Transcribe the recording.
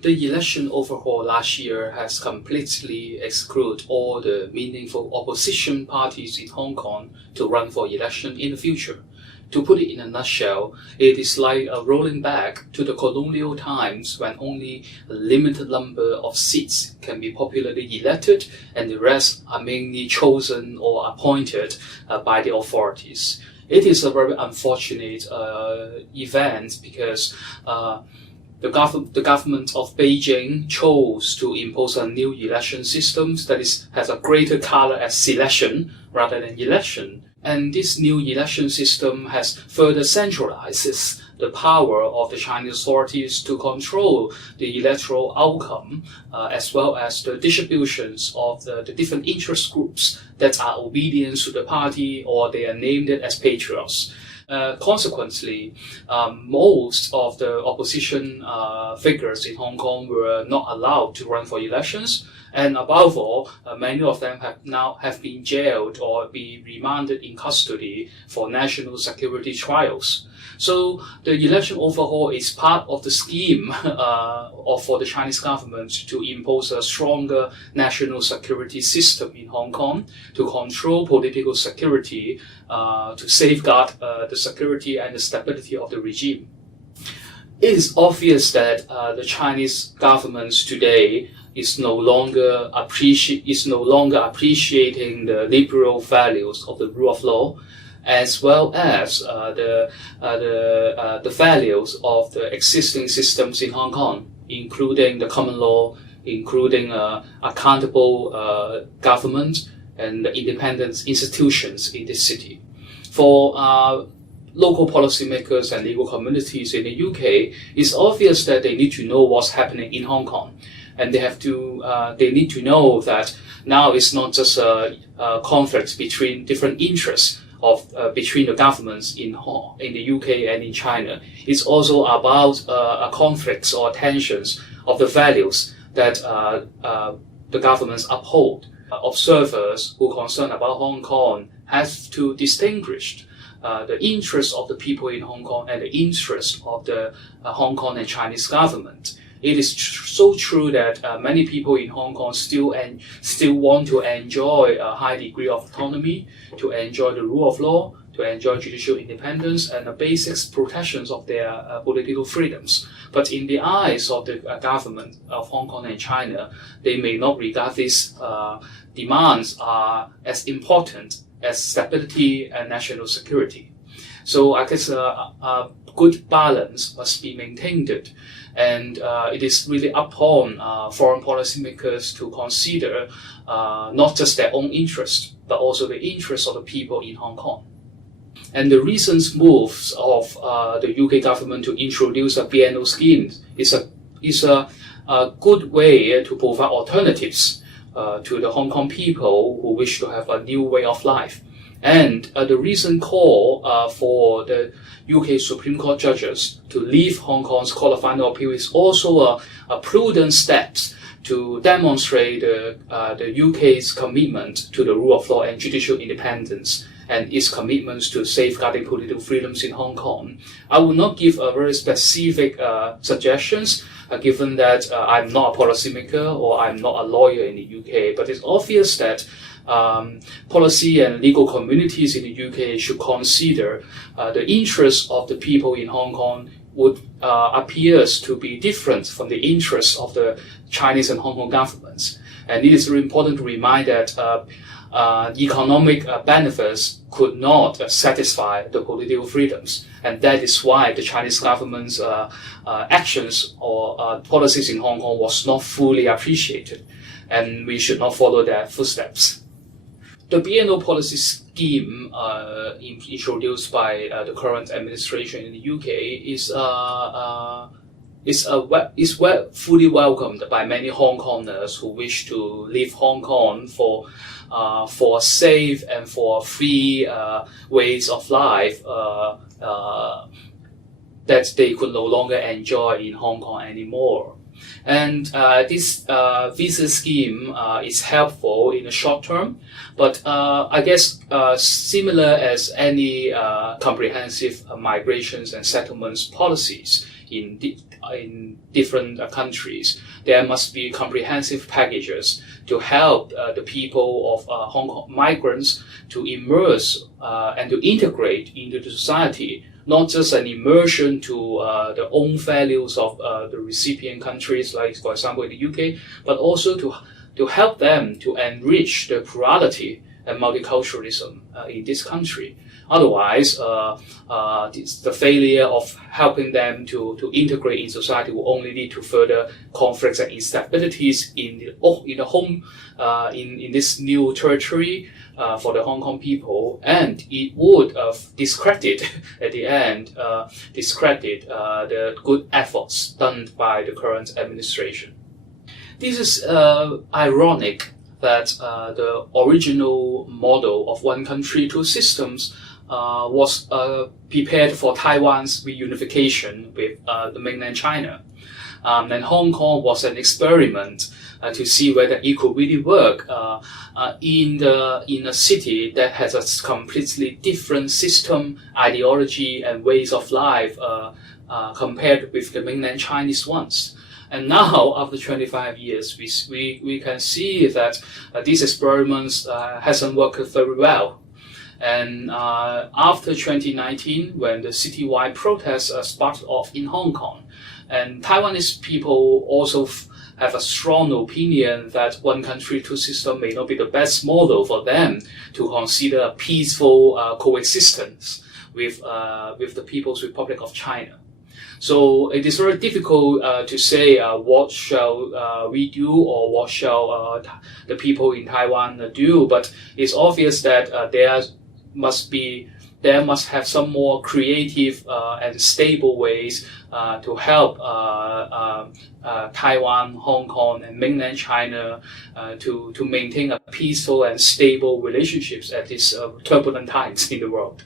The election overhaul last year has completely excluded all the meaningful opposition parties in Hong Kong to run for election in the future. To put it in a nutshell, it is like a rolling back to the colonial times when only a limited number of seats can be popularly elected and the rest are mainly chosen or appointed by the authorities. It is a very unfortunate event because the government of Beijing chose to impose a new election system that has a greater color as selection rather than election. And this new election system has further centralizes the power of the Chinese authorities to control the electoral outcome, as well as the distributions of the different interest groups that are obedient to the party or they are named as patriots. Consequently, most of the opposition figures in Hong Kong were not allowed to run for elections, and above all, many of them have been jailed or be remanded in custody for national security trials. So the election overhaul is part of the scheme for the Chinese government to impose a stronger national security system in Hong Kong to control political security, to safeguard the security and the stability of the regime. It is obvious that the Chinese government today is no longer appreciating the liberal values of the rule of law, as well as the values of the existing systems in Hong Kong, including the common law, including accountable government and the independent institutions in this city. For local policymakers and legal communities in the UK, it's obvious that they need to know what's happening in Hong Kong, and they need to know that now it's not just a conflict between different interests between the governments in the UK and in China. It's also about conflicts or tensions of the values that the governments uphold. Observers who are concerned about Hong Kong have to distinguish the interests of the people in Hong Kong and the interests of the Hong Kong and Chinese government. It is so true that many people in Hong Kong still want to enjoy a high degree of autonomy, to enjoy the rule of law, to enjoy judicial independence and the basic protections of their political freedoms. But in the eyes of the government of Hong Kong and China, they may not regard these demands as important as stability and national security. So I guess a good balance must be maintained, and it is really upon foreign policymakers to consider not just their own interest, but also the interests of the people in Hong Kong. And the recent moves of the UK government to introduce a BNO scheme is a good way to provide alternatives to the Hong Kong people who wish to have a new way of life. And the recent call for the UK Supreme Court judges to leave Hong Kong's Court of Final Appeal is also a prudent step to demonstrate the UK's commitment to the rule of law and judicial independence and its commitments to safeguarding political freedoms in Hong Kong. I will not give a very specific suggestions, given that I'm not a policymaker or I'm not a lawyer in the UK, but it's obvious that policy and legal communities in the UK should consider the interests of the people in Hong Kong would appears to be different from the interests of the Chinese and Hong Kong governments. And it is very important to remind that economic benefits could not satisfy the political freedoms. And that is why the Chinese government's actions or policies in Hong Kong was not fully appreciated. And we should not follow their footsteps. The BNO policy scheme introduced by the current administration in the UK is fully welcomed by many Hong Kongers who wish to leave Hong Kong for safe and for free ways of life that they could no longer enjoy in Hong Kong anymore. And this visa scheme is helpful in the short term, but I guess similar as any comprehensive migrations and settlements policies, in different countries. There must be comprehensive packages to help the people of Hong Kong migrants to immerse and to integrate into the society, not just an immersion to the own values of the recipient countries, like for example in the UK, but also to help them to enrich the plurality and multiculturalism in this country. Otherwise, the failure of helping them to integrate in society will only lead to further conflicts and instabilities in the home, in this new territory for the Hong Kong people, and it would discredit at the end, the good efforts done by the current administration. This is ironic that the original model of one country, two systems was prepared for Taiwan's reunification with the mainland China. And Hong Kong was an experiment to see whether it could really work in a city that has a completely different system, ideology, and ways of life compared with the mainland Chinese ones. And now, after 25 years, we can see that these experiments hasn't worked very well. And after 2019, when the citywide protests sparked off in Hong Kong, and Taiwanese people also have a strong opinion that one country, two systems may not be the best model for them to consider a peaceful coexistence with the People's Republic of China. So it is very difficult to say what shall we do or what shall the people in Taiwan do. But it's obvious that there must have some more creative and stable ways to help Taiwan, Hong Kong, and mainland China to maintain a peaceful and stable relationships at these turbulent times in the world.